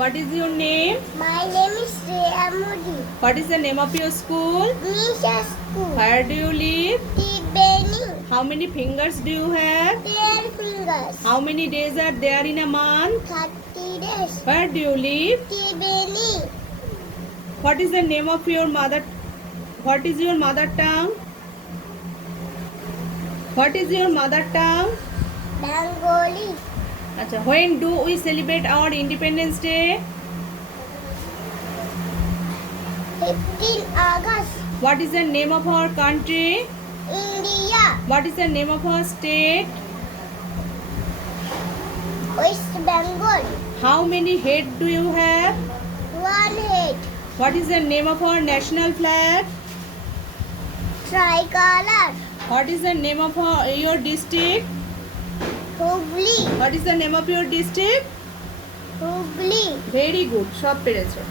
What is your name? My name is Shreya Modi. What is the name of your school? Misha School. Where do you live? Tibeni. How many fingers do you have? 10 fingers. How many days are there in a month? 30 days. Where do you live? Tibeni. What is the name of your mother? What is your mother tongue? What is your mother tongue? Bengali. Acha, when do we celebrate our Independence Day? 15 August. What is the name of our country? India. What is the name of our state? West Bengal. How many head do you have? 1 head. What is the name of our national flag? Tricolor. What is the name of your district? Hubli. What is the name of your district? Hubli. Very good. সব পেরেছো।